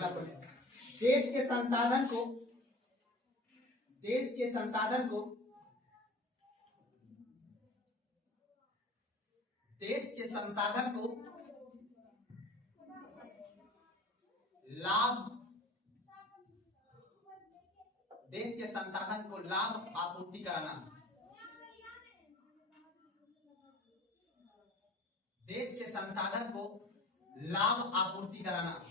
अगला क्वेश्चन, देश के संसाधन को देश के संसाधन को लाभ आपूर्ति कराना। देश के संसाधन को लाभ आपूर्ति कराना,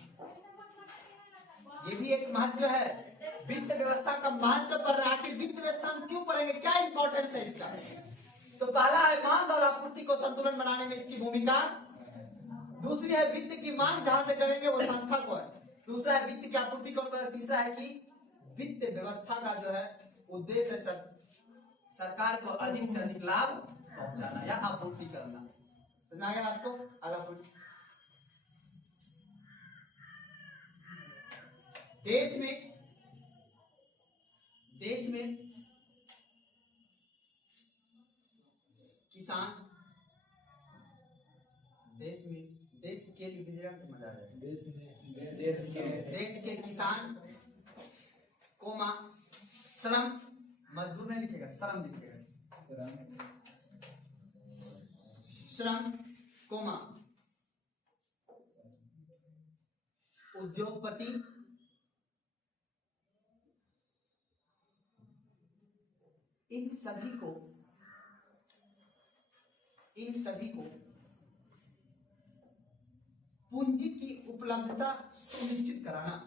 ये भी एक महत्व है। वित्त व्यवस्था का महत्व पढ़ रहा है। आखिर वित्त व्यवस्था हम क्यों पढ़ेंगे, क्या इंपॉर्टेंस है इसका? तो पहला है मांग और आपूर्ति को संतुलन बनाने में इसकी भूमिका। दूसरी है वित्त की मांग जहां से करेंगे वो संस्था को है। दूसरा है वित्त की आपूर्ति कौन करेगा। तीसरा है कि वित्त व्यवस्था का जो है उद्देश्य है सरकार को अधिक से अधिक लाभ पहुंचाना या आपूर्ति करना। समझ आ गया आपको? अगला प्रश्न, देश में किसान देश के लिखिएगा तो मजा आ जाएगा। देश के किसान कोमा श्रम, मजदूर नहीं लिखेगा, श्रम लिखेगा। श्रम कोमा उद्योगपति इन सभी को पूंजी की उपलब्धता सुनिश्चित कराना।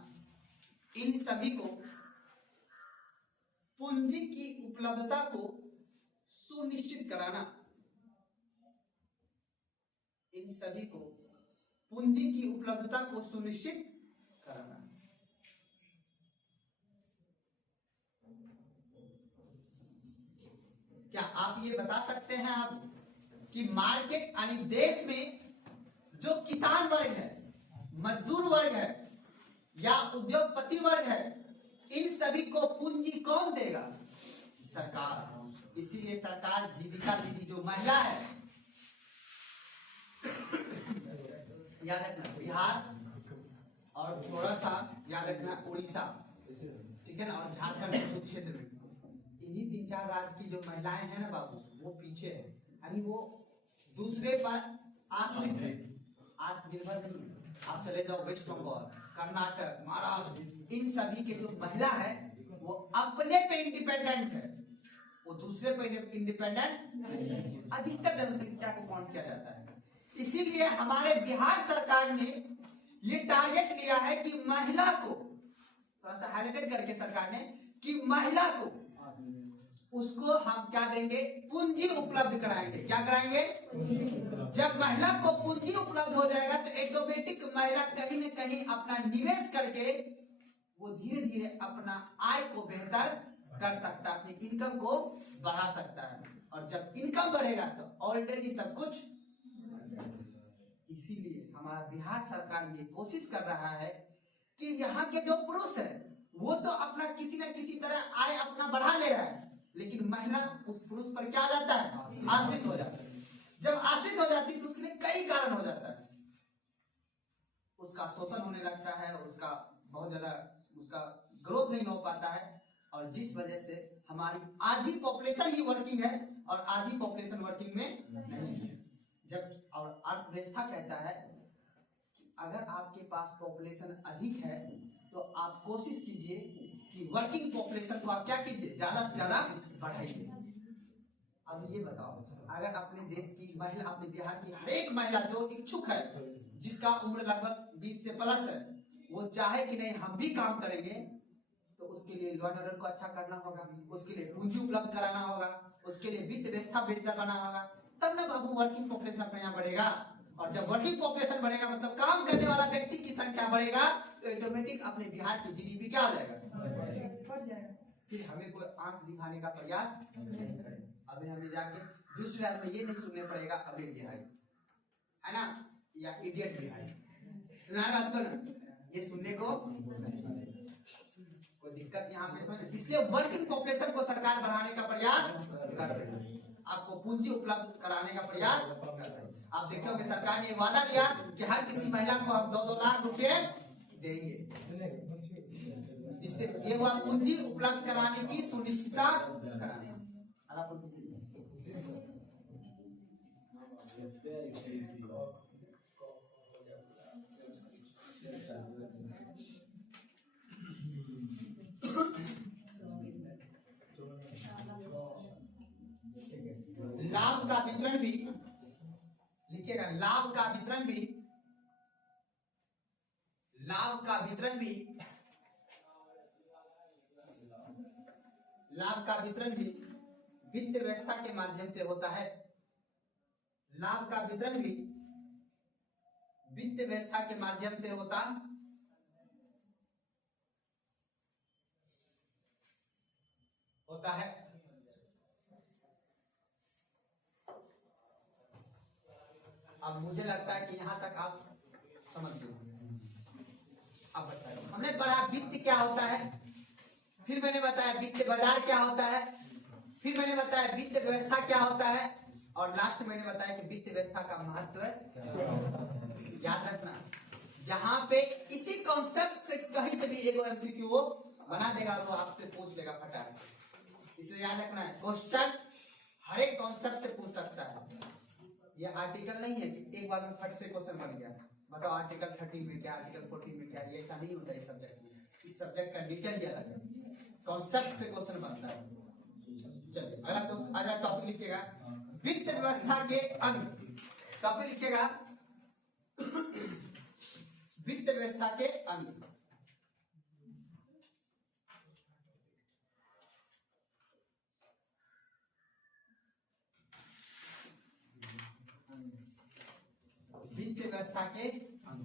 इन सभी को पूंजी की उपलब्धता को सुनिश्चित कराना। इन सभी को पूंजी की उपलब्धता को सुनिश्चित कराना। क्या आप ये बता सकते हैं आप कि मार्केट यानी देश में जो किसान वर्ग है, मजदूर वर्ग है या उद्योगपति वर्ग है, इन सभी को पूंजी कौन देगा? सरकार। इसीलिए सरकार जीविका दीदी जो महिला है, याद रखना बिहार और थोड़ा सा याद रखना उड़ीसा, ठीक है ना, और झारखंड के कुछ क्षेत्र में, इन्हीं 3-4 राज्य की जो महिलाएं हैं ना बाबू, वो पीछे है, यानी वो दूसरे पर आश्रित है, आत्मनिर्भर नहीं। आप चले जाओ वेस्ट बंगाल, कर्नाटक, महाराष्ट्र, इन सभी के जो महिला है वो अपने पे इंडिपेंडेंट है, वो दूसरे पे इंडिपेंडेंट। अधिकतर जनसंख्या को काउंट किया जाता है। इसीलिए हमारे बिहार सरकार ने ये टारगेट लिया है कि महिला को, थोड़ा सा हाईलाइटेड करके सरकार ने, कि महिला को उसको हम क्या देंगे? पूंजी उपलब्ध कराएंगे। क्या कराएंगे? जब महिला को पूंजी उपलब्ध हो जाएगा तो ऑटोमेटिक महिला कहीं न कहीं अपना निवेश करके वो धीरे धीरे अपना आय को बेहतर कर सकता है, अपनी इनकम को बढ़ा सकता है। और जब इनकम बढ़ेगा तो ऑलरेडी सब कुछ। इसीलिए हमारा बिहार सरकार ये कोशिश कर रहा है कि यहाँ के जो पुरुष है वो तो अपना किसी न किसी तरह आय अपना बढ़ा ले रहा है, लेकिन महिला उस पुरुष पर क्या आ जाता है? आश्रित हो जाता है। जब आश्रित हो जाती है तो उसके लिए कई कारण हो जाता है। उसका शोषण होने लगता है, उसका बहुत ज्यादा उसका ग्रोथ नहीं हो पाता है, और जिस वजह से हमारी आधी पॉपुलेशन ही वर्किंग है और आधी पॉपुलेशन वर्किंग में नहीं है। जब और अर्थव्यवस्था कहता है कि अगर आपके पास पॉपुलेशन अधिक है तो आप कोशिश कीजिए कि वर्किंग पॉपुलेशन को आप क्या कीजिए? ज्यादा से ज्यादा बढ़ाइए। अब ये बताओ, अगर अपने देश की महिला, अपने बिहार की हर एक महिला जो इच्छुक है, जिसका उम्र लगभग 20 से प्लस है, वो चाहे कि नहीं हम भी काम करेंगे, तो उसके लिए लॉ एंड ऑर्डर को अच्छा करना होगा, उसके लिए पूंजी उपलब्ध कराना होगा, उसके लिए वित्त व्यवस्था बेहतर बनाना होगा, तब ना बाबू वर्किंग पॉपुलेशन अपने यहाँ बढ़ेगा। और जब वर्किंग पॉपुलेशन बढ़ेगा मतलब काम करने वाला व्यक्ति की संख्या बढ़ेगा, तो ऑटोमेटिक अपने बिहार की जीडीपी क्या हो जाएगा? बढ़ जाएगा। फिर हमें कोई आंख दिखाने का प्रयास नहीं करेगा। अभी हमें जाके दूसरे राज्य में ये नहीं सुनने पड़ेगा अबे बिहारी है ना, या इडियट बिहारी, सुना बात को ना, ये सुनने को कोई दिक्कत यहाँ पे समझ। इसलिए वर्किंग पॉपुलेशन को सरकार बढ़ाने का प्रयास कर रही है, आपको पूंजी उपलब्ध कराने का प्रयास कर रही है। आप देखोगे सरकार ने वादा लिया कि हर किसी महिला को हम 2-2 लाख रुपए देंगे, जिससे ये हुआ पूंजी उपलब्ध कराने की सुनिश्चितता कराने। लाभ का वितरण भी लिखिएगा, लाभ का वितरण भी लाभ का वितरण भी लाभ का वितरण भी वित्त व्यवस्था के माध्यम से होता है। लाभ का वितरण भी वित्त व्यवस्था के माध्यम से होता है। अब मुझे लगता है कि यहां तक आप समझ गए। अब बताइए, हमने पढ़ा वित्त क्या होता है, फिर मैंने बताया वित्त बाजार क्या होता है, फिर मैंने बताया वित्त व्यवस्था क्या होता है, और लास्ट मैंने बताया कि वित्त व्यवस्था का महत्व है। याद रखना, यहाँ पे इसी कॉन्सेप्ट से कहीं से भी एगो एमसीक्यू वो बना देगा, वो आपसे पूछ लेगा फटाक से। इसलिए याद रखना है, क्वेश्चन हर एक कॉन्सेप्ट से पूछ सकता है। ये आर्टिकल नहीं है कि एक बार में फट से क्वेश्चन बन गया, बताओ आर्टिकल 13 में क्या, आर्टिकल 14 में क्या, ये ऐसा नहीं होता है सब्जेक्ट में। इस सब्जेक्ट का नेचर ही अलग है, कॉन्सेप्ट पे क्वेश्चन बनता है। चलिए अगला टॉपिक लिखिएगा, वित्त व्यवस्था के अंग। टॉपिक लिखिएगा वित्त व्यवस्था के अंग। वित्त व्यवस्था के अंग।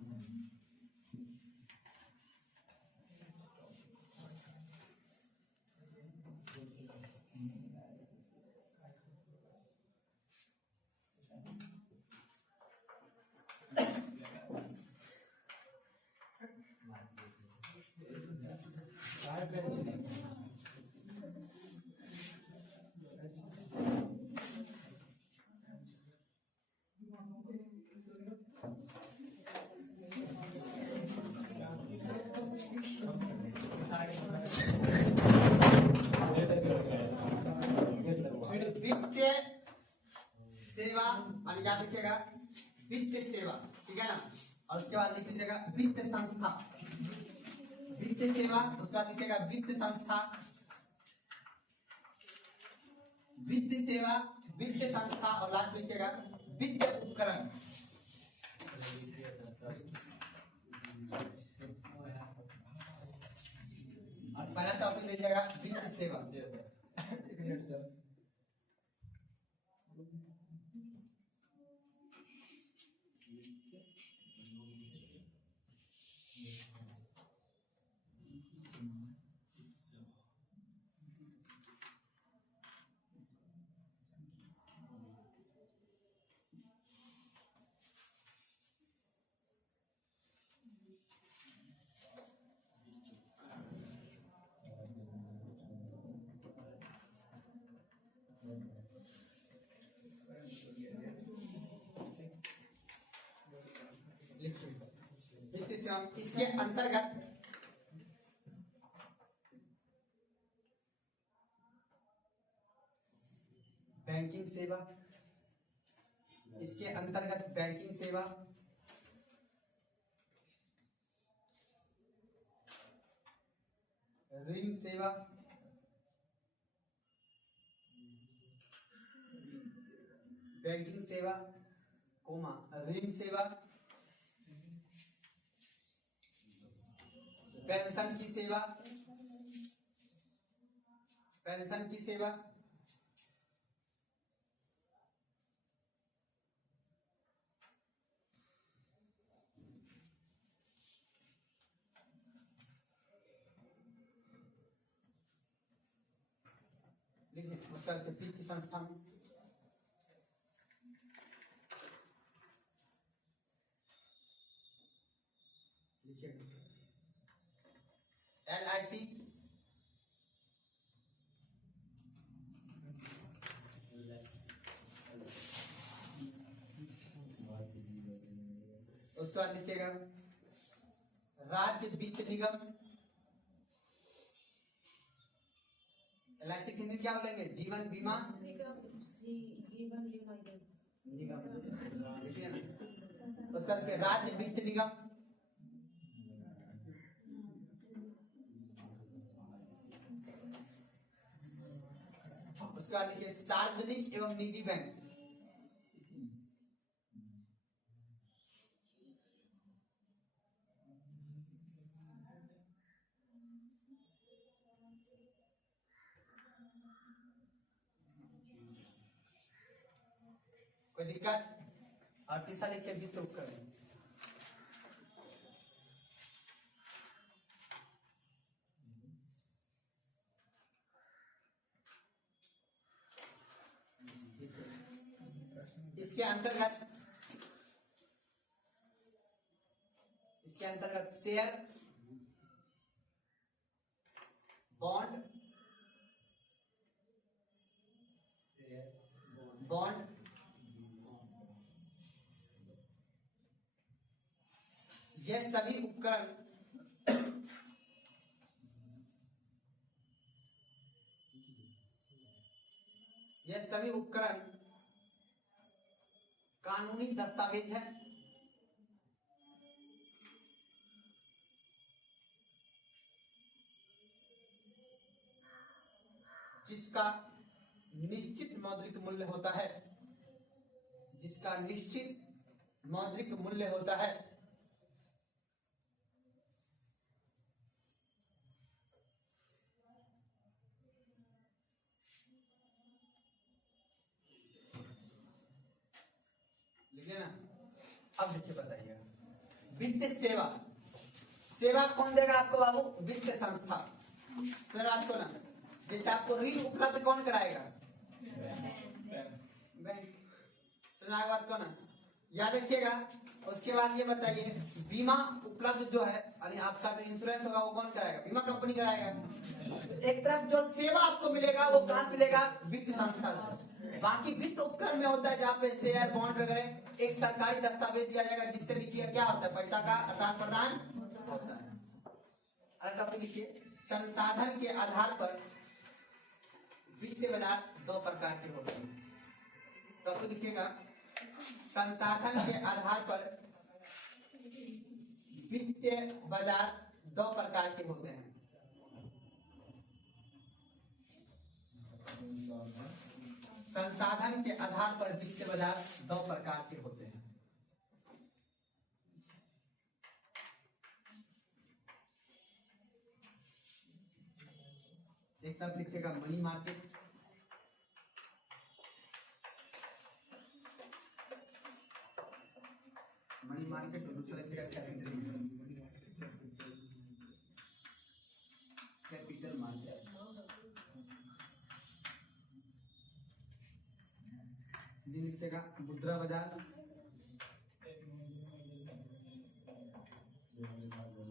वित्तीय सेवा, और याद रखिएगा वित्तीय सेवा, ठीक है ना। और उसके बाद लिख लीजिएगा वित्त संस्था, वित्तीय सेवा, उसके बाद लिखिएगा वित्त संस्था, वित्त सेवा, वित्त संस्था, और लास्ट लिखिएगा वित्त उपकरण। और पहला टॉपिक लीजिएगा वित्त सेवा। वित्तीय सेवा, इसके अंतर्गत बैंकिंग सेवा, इसके अंतर्गत बैंकिंग सेवा, ऋण सेवा, बैंकिंग सेवा, कोमा ऋण सेवा, पेंशन की सेवा, पेंशन की सेवा, उसका वित्तीय संस्था में LIC, उसके बाद लिखिएगा राज्य वित्त निगम। LIC हिंदी क्या बोलेंगे? जीवन बीमा निगम। उसका राज्य वित्त निगम। उसका लिखिए सार्वजनिक एवं निजी बैंक। कोई दिक्कत? और तीसरा लिखिए वित्त उपकरण। इसके अंतर्गत शेयर, बॉन्ड, ये सभी उपकरण कानूनी दस्तावेज है जिसका निश्चित मौद्रिक मूल्य होता है, लिख लेना। अब देखिए बताइए, वित्त सेवा कौन देगा आपको बाबू? वित्त संस्था। तो रात को ना, जैसे आपको ऋण उपलब्ध कौन कराएगा? बैंक। सुना बात को ना, याद रखिएगा। उसके बाद ये बताइए, बीमा उपलब्ध जो है यानी आपका जो इंश्योरेंस होगा वो कौन कराएगा? बीमा कंपनी कराएगा। एक तरफ जो सेवा आपको मिलेगा वो कहां से मिलेगा? वित्त संस्था से। बाकी वित्त उपकरण में होता है जहाँ पे शेयर, बॉन्ड वगैरह एक सरकारी दस्तावेज दिया जाएगा जिससे लिखिए क्या होता है? पैसा का आदान प्रदान होता है। अगला टॉपिक लिखिए, संसाधन के आधार पर वित्तीय बाजार दो प्रकार के होते हैं। टॉपिक लिखिएगा, संसाधन के आधार पर वित्तीय बाजार दो प्रकार के होते हैं। संसाधन के आधार पर वित्तीय बाजार दो प्रकार के होते हैं। एक तरफ लिखिएगा मनी मार्केट, और दूसरा लिखिएगा कैपिटल मार्केट। लिखिएगा मुद्रा बाजार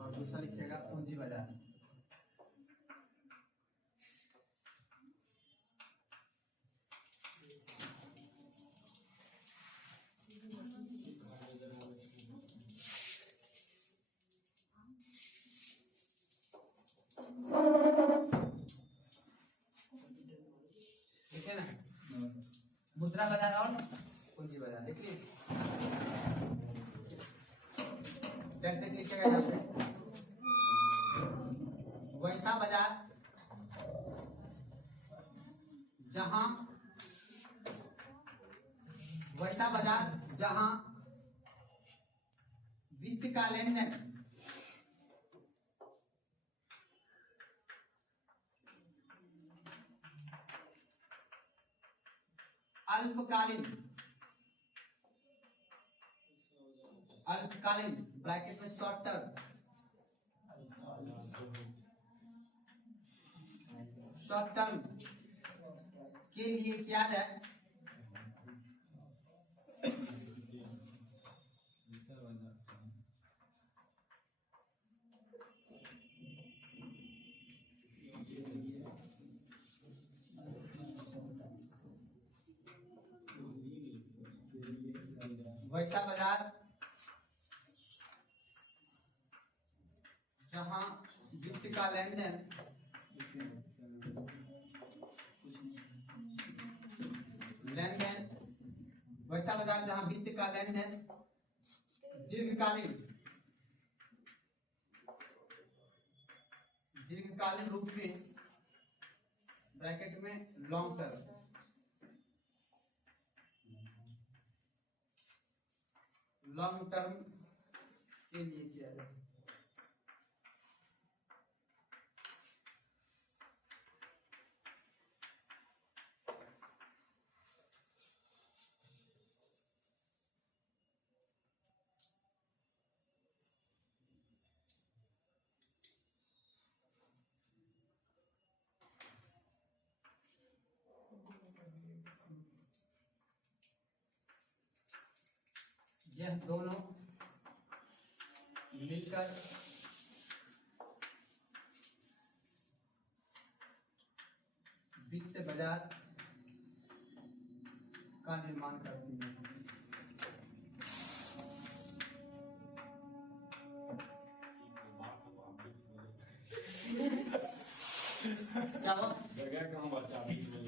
और दूसरा लिखिएगा पूंजी बाजार। ठीक है ना? मुद्रा बाजार और पूंजी बाजार देखिए, कैसे लिखेगा यहाँ पे? वैसा बाजार जहां वित्त का लेन देन अल्पकालीन ब्रैकेट में शॉर्ट टर्म के लिए क्या है? वैसा बाजार जहाँ वित्त का लेन देन वैसा बाजार जहाँ वित्त का लेन देन दीर्घकालीन रूप में ब्रैकेट में लॉन्ग टर्म के लिए किया जाए। यह दोनों मिलकर वित्त बाजार का निर्माण करती है। क्या हुआ? जगह कहाँ बचा बीच में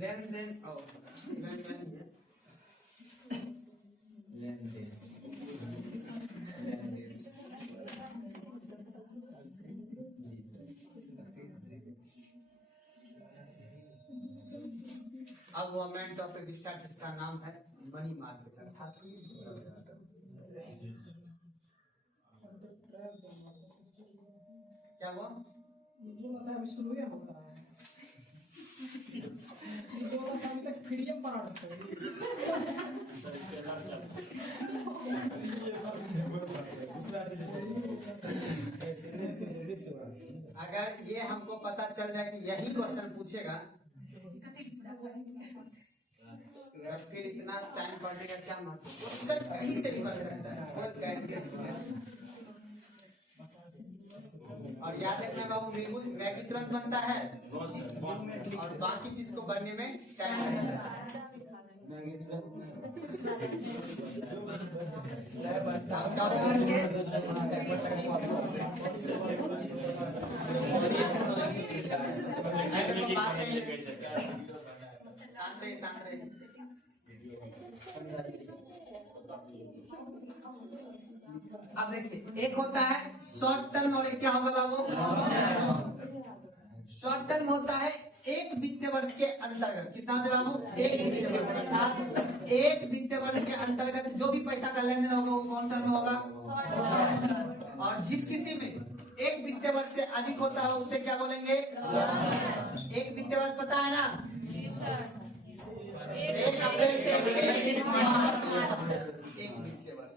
लेन देन अब वो मेन टॉपिक स्टार्ट, जिसका नाम है मनी मार्केट। क्या हुआ? शुरू होगा अगर ये हमको पता चल जाए कि यही क्वेश्चन पूछेगा, फिर इतना टाइम पढ़ने का क्या मतलब? सर कहीं से भी बन सकता है, कोई गारंटी। और याद रखना बाबू, मैगी तुरंत बनता है और बाकी चीज को बनने में टाइम लगता है। अब देखिए, एक होता है शॉर्ट टर्म और एक क्या होगा बाबू? शॉर्ट टर्म होता है एक वित्तीय वर्ष के अंतर्गत। कितना होता है बाबू? एक वित्तीय वर्ष, अर्थात एक वित्तीय वर्ष के अंतर्गत जो भी पैसा का लेन देन होगा वो कौन टर्म में होगा? और जिस किसी में एक वित्तीय वर्ष से अधिक होता है उसे क्या बोलेंगे? एक वित्तीय वर्ष पता है ना? 1 अप्रैल से 31 मार्च, एक वित्तीय वर्ष।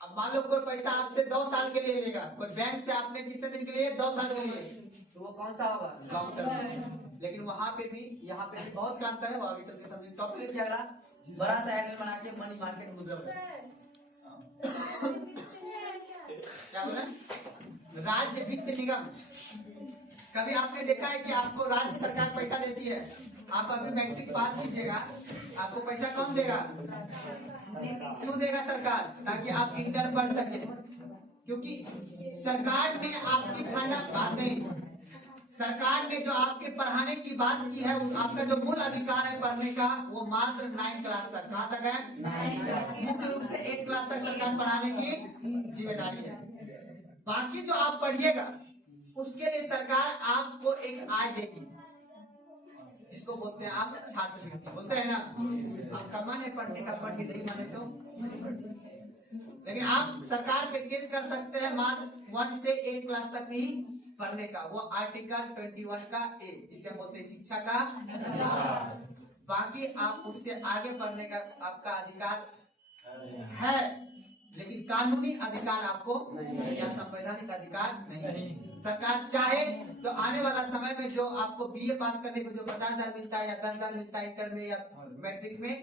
अब मान लो कोई पैसा आपसे 2 साल के लिए लेगा, कोई बैंक से आपने कितने दिन के लिए? 2 साल के लिए, तो वो कौन सा होगा? Long term. लेकिन वहां पे भी यहाँ पे भी बहुत का अंतर है, वो आगे चल के समझेंगे। टॉपिक लिख अगला बड़ा सा हैंडल बना के मनी मार्केट मुद्रा क्या बोला? राज्य वित्त निगम। कभी आपने देखा है कि आपको राज्य सरकार पैसा देती है? आप अभी मैट्रिक पास कीजिएगा, आपको पैसा कौन देगा? क्यों देगा सरकार? ताकि आप इंटर पढ़ सके। क्योंकि सरकार ने आपकी बात नहीं, सरकार ने जो आपके पढ़ाने की बात की है, आपका जो मूल अधिकार है पढ़ने का, वो मात्र 9 क्लास तक। कहाँ तक है? मुख्य रूप से 8 क्लास तक सरकार पढ़ाने की जिम्मेदारी है। बाकी जो आप पढ़िएगा उसके लिए सरकार आपको एक आय देगी। इसको बोलते हैं आप छात्रवृत्ति, बोलते हैं ना। आपका मन है पढ़ने का, पढ़ के नहीं माने तो नहीं पढ़े। लेकिन आप सरकार पे केस कर सकते हैं मात्र 1 से 8 क्लास तक ही पढ़ने का, वो आर्टिकल 21 का ए, इसे बोलते हैं शिक्षा का अधिकार। बाकी आप उससे आगे पढ़ने का आपका अधिकार है, लेकिन कानूनी अधिकार आपको या संवैधानिक अधिकार नहीं। सरकार चाहे तो आने वाला समय में जो आपको बीए पास करने को जो 50,000 मिलता है या 10,000 मिलता है इंटर में या मैट्रिक में,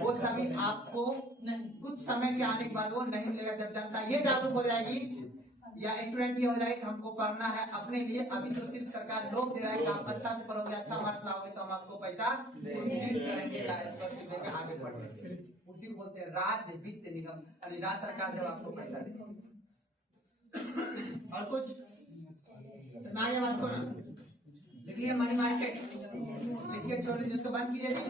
वो सभी आपको कुछ समय के आने के बाद वो नहीं मिलेगा। जब जनता ये जागरूक हो जाएगी या स्टूडेंट ये हो जाएगा कि हमको पढ़ना है अपने लिए, अभी तो सिर्फ सरकार लोग दे रहा है कि आप अच्छा से पढ़ोगे, अच्छा मार्क्स लाओगे तो हम आपको पैसा प्रोत्साहित करेंगे, स्कॉलरशिप देकर आगे पढ़ेंगे। उसी को बोलते हैं राज्य वित्त निगम, यानी राज्य सरकार जब आपको पैसा देगी। और कुछ सुनाइए बात को ना, लिख लिया मनी मार्केट, लिख के छोड़ दीजिए, उसको बंद कीजिए जी।